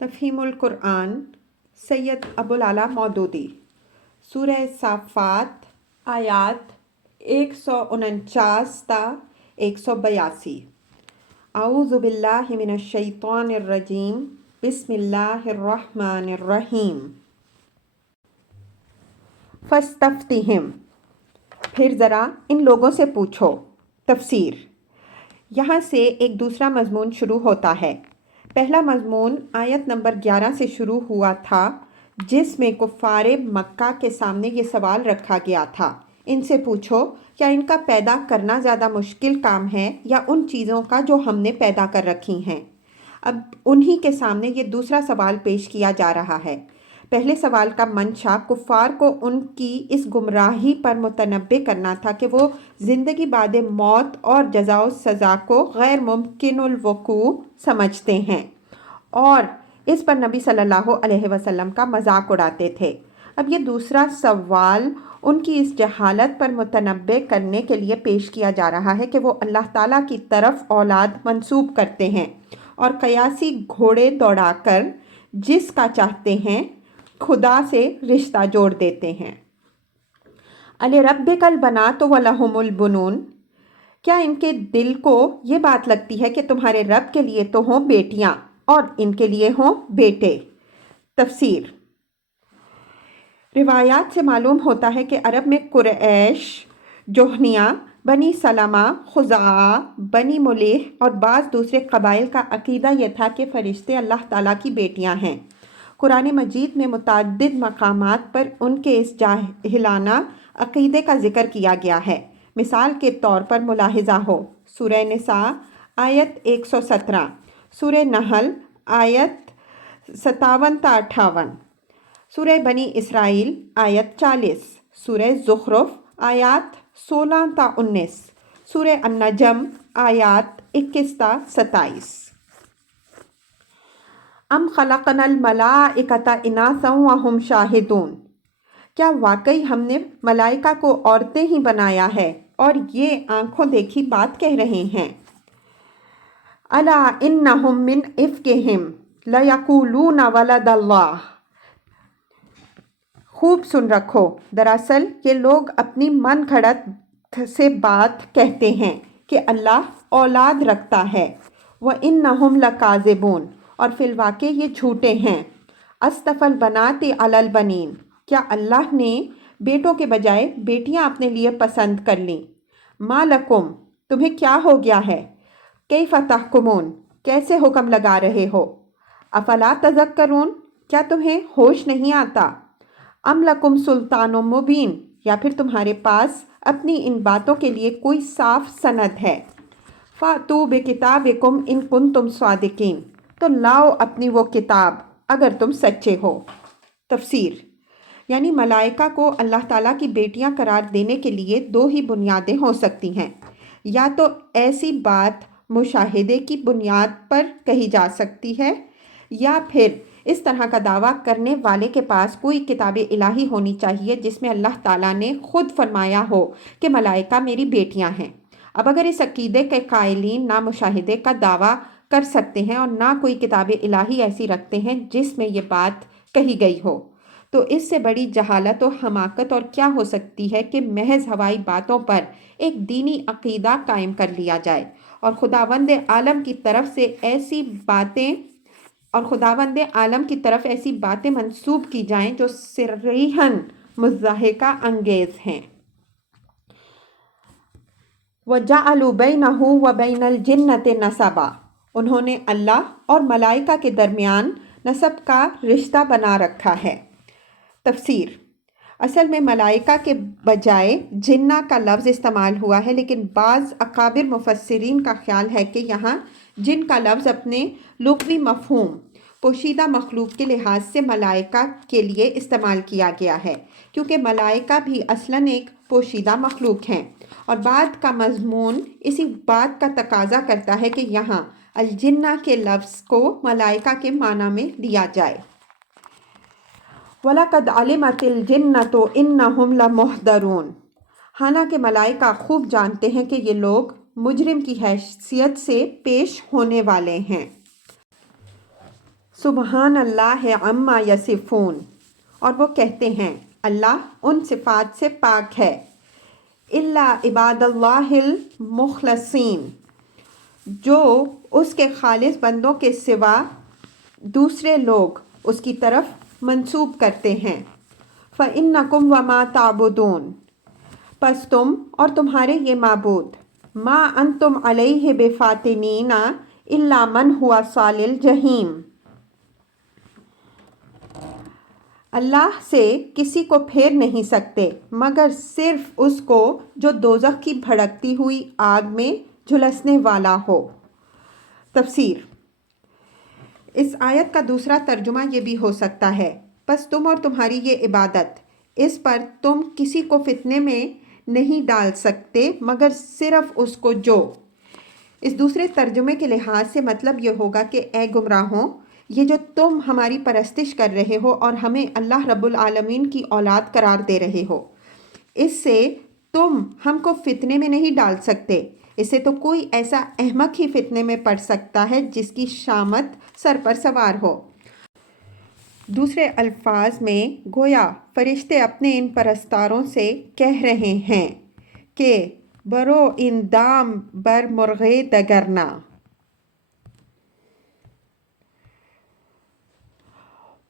تفہیم القرآن سید ابوالعلا مودودی سورہ صافات آیات 149 تا 182۔ اعوذ باللہ من الشیطان الرجیم، بسم اللہ الرحمن الرحیم۔ فاستفتہم، پھر ذرا ان لوگوں سے پوچھو۔ تفسیر۔ یہاں سے ایک دوسرا مضمون شروع ہوتا ہے۔ پہلا مضمون آیت نمبر 11 سے شروع ہوا تھا، جس میں کفار مکہ کے سامنے یہ سوال رکھا گیا تھا، ان سے پوچھو کیا ان کا پیدا کرنا زیادہ مشکل کام ہے یا ان چیزوں کا جو ہم نے پیدا کر رکھی ہیں۔ اب انہی کے سامنے یہ دوسرا سوال پیش کیا جا رہا ہے۔ پہلے سوال کا منشا کفار کو ان کی اس گمراہی پر متنبہ کرنا تھا کہ وہ زندگی بعد موت اور جزا و سزا کو غیر ممکن الوقوع سمجھتے ہیں، اور اس پر نبی صلی اللہ علیہ وسلم کا مذاق اڑاتے تھے۔ اب یہ دوسرا سوال ان کی اس جہالت پر متنبہ کرنے کے لیے پیش کیا جا رہا ہے کہ وہ اللہ تعالیٰ کی طرف اولاد منسوب کرتے ہیں اور قیاسی گھوڑے دوڑا کر جس کا چاہتے ہیں خدا سے رشتہ جوڑ دیتے ہیں۔ الربک البنات ولہم البنون، کیا ان کے دل کو یہ بات لگتی ہے کہ تمہارے رب کے لیے تو ہوں بیٹیاں اور ان کے لیے ہوں بیٹے؟ تفسیر۔ روایات سے معلوم ہوتا ہے کہ عرب میں قریش، جہنیہ، بنی سلمہ، خزاعہ، بنی ملیح اور بعض دوسرے قبائل کا عقیدہ یہ تھا کہ فرشتے اللہ تعالیٰ کی بیٹیاں ہیں۔ قرآن مجید میں متعدد مقامات پر ان کے اس جاہلانہ عقیدے کا ذکر کیا گیا ہے۔ مثال کے طور پر ملاحظہ ہو سورہ نساء آیت 117، سورہ نحل آیت 57 تا 58، سورہ بنی اسرائیل آیت 40، سورہ زخرف آیات 16 تا 19، سورہ النجم آیات 21 تا 27۔ ام خلقنا الملائکۃ اناثا وہم شاہدون، کیا واقعی ہم نے ملائکہ کو عورتیں ہی بنایا ہے اور یہ آنکھوں دیکھی بات کہہ رہے ہیں؟ الا انہم من افکہم لیقولون ولد اللہ، خوب سن رکھو، دراصل یہ لوگ اپنی من گھڑت سے بات کہتے ہیں کہ اللہ اولاد رکھتا ہے۔ وَإِنَّهُمْ لَكَاذِبُونَ، اور فی الواقع یہ جھوٹے ہیں۔ اصطفى البنات علی البنین، کیا اللہ نے بیٹوں کے بجائے بیٹیاں اپنے لیے پسند کر لیں؟ ما لکم، تمہیں کیا ہو گیا ہے؟ کیف تحکمون، کیسے حکم لگا رہے ہو؟ افلا تذکرون، کیا تمہیں ہوش نہیں آتا؟ ام لکم سلطان مبین، یا پھر تمہارے پاس اپنی ان باتوں کے لیے کوئی صاف سند ہے؟ فَأْتُوا بِكِتَابِكُمْ إِن كُنتُمْ صَادِقِينَ، تو لاؤ اپنی وہ کتاب اگر تم سچے ہو۔ تفسیر۔ یعنی ملائکہ کو اللہ تعالیٰ کی بیٹیاں قرار دینے کے لیے دو ہی بنیادیں ہو سکتی ہیں، یا تو ایسی بات مشاہدے کی بنیاد پر کہی جا سکتی ہے، یا پھر اس طرح کا دعویٰ کرنے والے کے پاس کوئی کتاب الہی ہونی چاہیے جس میں اللہ تعالیٰ نے خود فرمایا ہو کہ ملائکہ میری بیٹیاں ہیں۔ اب اگر اس عقیدے کے قائلین نہ مشاہدے کا دعویٰ کر سکتے ہیں اور نہ کوئی کتاب الہی ایسی رکھتے ہیں جس میں یہ بات کہی گئی ہو، تو اس سے بڑی جہالت و حماقت اور کیا ہو سکتی ہے کہ محض ہوائی باتوں پر ایک دینی عقیدہ قائم کر لیا جائے اور خداوند عالم کی طرف ایسی باتیں منسوب کی جائیں جو صریحاً مضحکہ انگیز ہیں۔ وَجَعَلُوا بَيْنَهُ وَبَيْنَ الْجِنَّةِ نَسَبًا، انہوں نے اللہ اور ملائکہ کے درمیان نسب کا رشتہ بنا رکھا ہے۔ تفسیر۔ اصل میں ملائکہ کے بجائے جنہ کا لفظ استعمال ہوا ہے، لیکن بعض اکابر مفسرین کا خیال ہے کہ یہاں جن کا لفظ اپنے لغوی مفہوم پوشیدہ مخلوق کے لحاظ سے ملائکہ کے لیے استعمال کیا گیا ہے، کیونکہ ملائکہ بھی اصلاً ایک پوشیدہ مخلوق ہیں، اور بعد کا مضمون اسی بات کا تقاضا کرتا ہے کہ یہاں الجنہ کے لفظ کو ملائکہ کے معنی میں لیا جائے۔ وَلَقَدْ عَلِمَتِ الْجِنَّةُ إِنَّهُمْ لَمُحْضَرُونَ، حالانکہ ملائکہ خوب جانتے ہیں کہ یہ لوگ مجرم کی حیثیت سے پیش ہونے والے ہیں۔ سبحان اللہ عما یصفون، اور وہ کہتے ہیں اللہ ان صفات سے پاک ہے، الا عباد اللہ المخلصین، جو اس کے خالص بندوں کے سوا دوسرے لوگ اس کی طرف منسوب کرتے ہیں۔ فَإِنَّكُمْ وَمَا تَعْبُدُونَ، پس تم اور تمہارے یہ معبود، ما انتم علیہ بفاتنین الا من ہوا صال الجحیم، اللہ سے کسی کو پھیر نہیں سکتے مگر صرف اس کو جو دوزخ کی بھڑکتی ہوئی آگ میں جھلسنے والا ہو۔ تفسیر۔ اس آیت کا دوسرا ترجمہ یہ بھی ہو سکتا ہے، پس تم اور تمہاری یہ عبادت، اس پر تم کسی کو فتنے میں نہیں ڈال سکتے مگر صرف اس کو جو۔ اس دوسرے ترجمے کے لحاظ سے مطلب یہ ہوگا کہ اے گمراہوں، یہ جو تم ہماری پرستش کر رہے ہو اور ہمیں اللہ رب العالمین کی اولاد قرار دے رہے ہو، اس سے تم ہم کو فتنے میں نہیں ڈال سکتے۔ اس سے تو کوئی ایسا احمق ہی فتنے میں پڑ سکتا ہے جس کی شامت سر پر سوار ہو۔ دوسرے الفاظ میں گویا فرشتے اپنے ان پرستاروں سے کہہ رہے ہیں کہ برو ان دام بر مرغے دگرنا،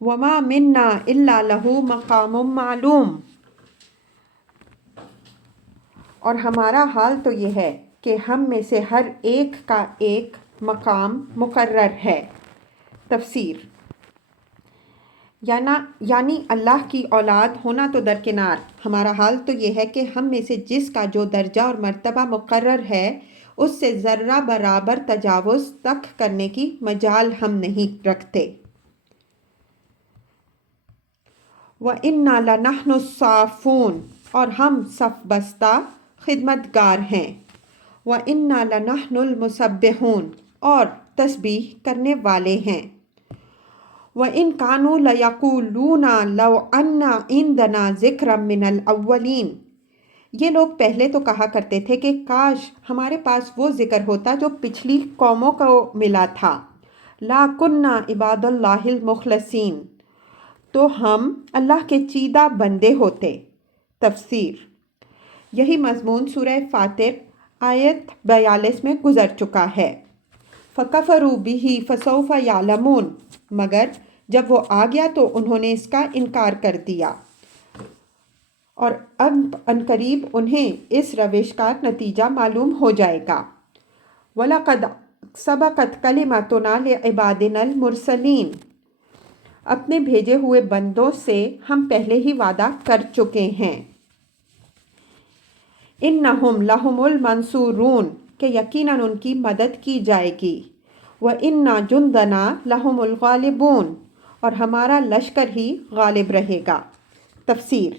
وما منا الا لہو مقام معلوم، اور ہمارا حال تو یہ ہے کہ ہم میں سے ہر ایک کا ایک مقام مقرر ہے۔ تفسیر۔ یعنی اللہ کی اولاد ہونا تو درکنار، ہمارا حال تو یہ ہے کہ ہم میں سے جس کا جو درجہ اور مرتبہ مقرر ہے اس سے ذرہ برابر تجاوز تک کرنے کی مجال ہم نہیں رکھتے۔ وَإِنَّا لَنَحْنُ الصَّافُونَ، اور ہم صف بستہ خدمتگار ہیں۔ وَإِنَّا لَنَحْنُ الْمُسَبِّحُونَ، اور تسبیح کرنے والے ہیں۔ وَإِن كَانُوا لَيَقُولُونَ لَوْ أَنَّ عِندَنَا ذِكْرًا مِّنَ الْأَوَّلِينَ، یہ لوگ پہلے تو کہا کرتے تھے کہ کاش ہمارے پاس وہ ذکر ہوتا جو پچھلی قوموں کو ملا تھا۔ لَا كُنَّا عِبَادَ اللَّهِ الْمُخْلَصِينَ، تو ہم اللہ کے چیدہ بندے ہوتے۔ تفسیر۔ یہی مضمون سورہ فاطر آیت 42 میں گزر چکا ہے۔ فَكَفَرُوا بِهِ فَسَوْفَ يَعْلَمُونَ، مگر جب وہ آ گیا تو انہوں نے اس کا انکار کر دیا، اور اب عنقریب انہیں اس روش کا نتیجہ معلوم ہو جائے گا۔ وَلَقَدْ سَبَقَتْ كَلِمَتُنَا لِعِبَادِنَا الْمُرْسَلِينَ، اپنے بھیجے ہوئے بندوں سے ہم پہلے ہی وعدہ کر چکے ہیں۔ اِنَّهُمْ لَهُمُ الْمَنْصُورُونَ، کہ یقیناً ان کی مدد کی جائے گی۔ وَإِنَّا جُنْدَنَا لَهُمُ الْغَالِبُونَ، اور ہمارا لشکر ہی غالب رہے گا۔ تفسیر۔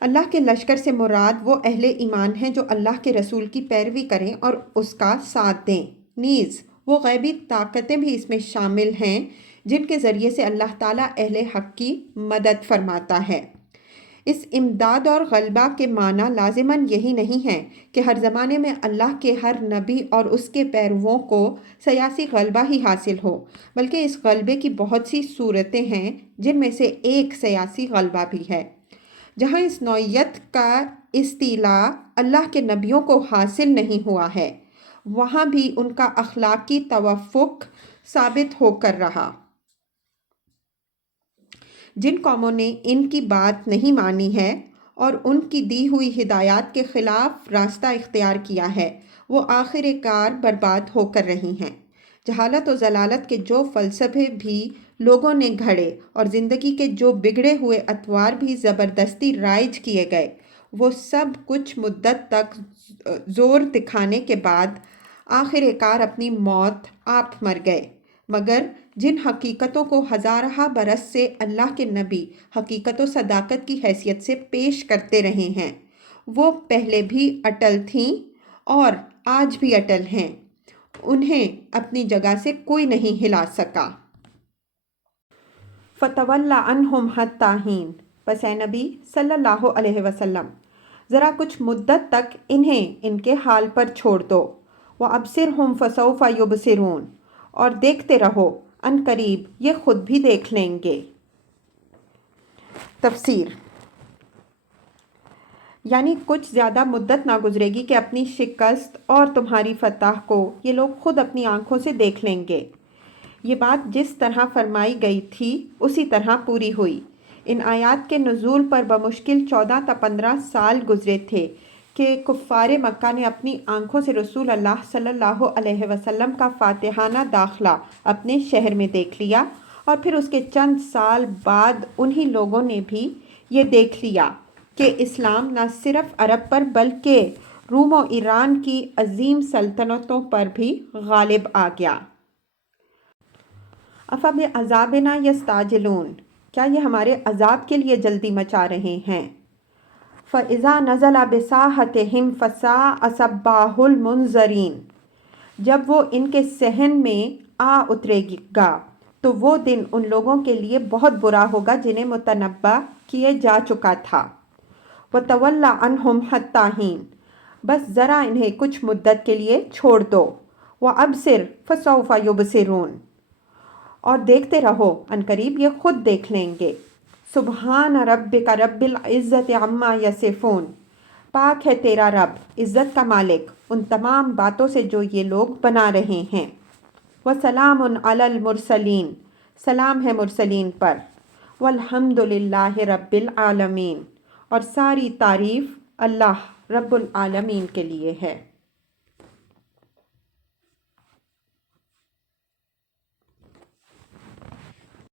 اللہ کے لشکر سے مراد وہ اہل ایمان ہیں جو اللہ کے رسول کی پیروی کریں اور اس کا ساتھ دیں، نیز وہ غیبی طاقتیں بھی اس میں شامل ہیں جن کے ذریعے سے اللہ تعالیٰ اہل حق کی مدد فرماتا ہے۔ اس امداد اور غلبہ کے معنی لازماً یہی نہیں ہے کہ ہر زمانے میں اللہ کے ہر نبی اور اس کے پیرووں کو سیاسی غلبہ ہی حاصل ہو، بلکہ اس غلبے کی بہت سی صورتیں ہیں جن میں سے ایک سیاسی غلبہ بھی ہے۔ جہاں اس نوعیت کا استیلاء اللہ کے نبیوں کو حاصل نہیں ہوا ہے، وہاں بھی ان کا اخلاقی توافق ثابت ہو کر رہا۔ جن قوموں نے ان کی بات نہیں مانی ہے اور ان کی دی ہوئی ہدایات کے خلاف راستہ اختیار کیا ہے، وہ آخر کار برباد ہو کر رہی ہیں۔ جہالت و ضلالت کے جو فلسفے بھی لوگوں نے گھڑے اور زندگی کے جو بگڑے ہوئے اطوار بھی زبردستی رائج کیے گئے، وہ سب کچھ مدت تک زور دکھانے کے بعد آخر کار اپنی موت آپ مر گئے۔ مگر جن حقیقتوں کو ہزارہ برس سے اللہ کے نبی حقیقت و صداقت کی حیثیت سے پیش کرتے رہے ہیں، وہ پہلے بھی اٹل تھیں اور آج بھی اٹل ہیں، انہیں اپنی جگہ سے کوئی نہیں ہلا سکا۔ فَتَوَلَّ عَنْهُمْ حَتَّىٰ حِینٍ، پس اے نبی صلی اللہ علیہ وسلم ذرا کچھ مدت تک انہیں ان کے حال پر چھوڑ دو۔ وَأَبْصِرْهُمْ فَسَوْفَ يُبْصِرُونَ، اور دیکھتے رہو ان قریب یہ خود بھی دیکھ لیں گے۔ تفسیر، یعنی کچھ زیادہ مدت نہ گزرے گی کہ اپنی شکست اور تمہاری فتح کو یہ لوگ خود اپنی آنکھوں سے دیکھ لیں گے۔ یہ بات جس طرح فرمائی گئی تھی اسی طرح پوری ہوئی۔ ان آیات کے نزول پر بمشکل 14 تا 15 سال گزرے تھے کہ کفار مکہ نے اپنی آنکھوں سے رسول اللہ صلی اللہ علیہ وسلم کا فاتحانہ داخلہ اپنے شہر میں دیکھ لیا، اور پھر اس کے چند سال بعد انہی لوگوں نے بھی یہ دیکھ لیا کہ اسلام نہ صرف عرب پر بلکہ روم و ایران کی عظیم سلطنتوں پر بھی غالب آ گیا۔ افبعذابنا یستعجلون، کیا یہ ہمارے عذاب کے لیے جلدی مچا رہے ہیں؟ فَإِذَا نَزَلَ بِسَاحَتِهِمْ فَسَاءَ صَبَّاحُ الْمُنذَرِينَ، جب وہ ان کے صحن میں آ اترے گا تو وہ دن ان لوگوں کے لیے بہت برا ہوگا جنہیں متنبع کیے جا چکا تھا۔ وَتَوَلَّ عَنْهُمْ حَتَّىٰ حِینٍ، بس ذرا انہیں کچھ مدت کے لیے چھوڑ دو۔ وَأَبْصِرْ فَسَوْفَ يُبْصِرُونَ، اور دیکھتے رہو، ان قریب یہ خود دیکھ لیں گے۔ سبحان ربک رب العزت عما یصفون، پاک ہے تیرا رب عزت کا مالک ان تمام باتوں سے جو یہ لوگ بنا رہے ہیں۔ وسلام علی المرسلین، سلام ہے مرسلین پر۔ والحمد للہ رب العالمین، اور ساری تعریف اللہ رب العالمین کے لیے ہے۔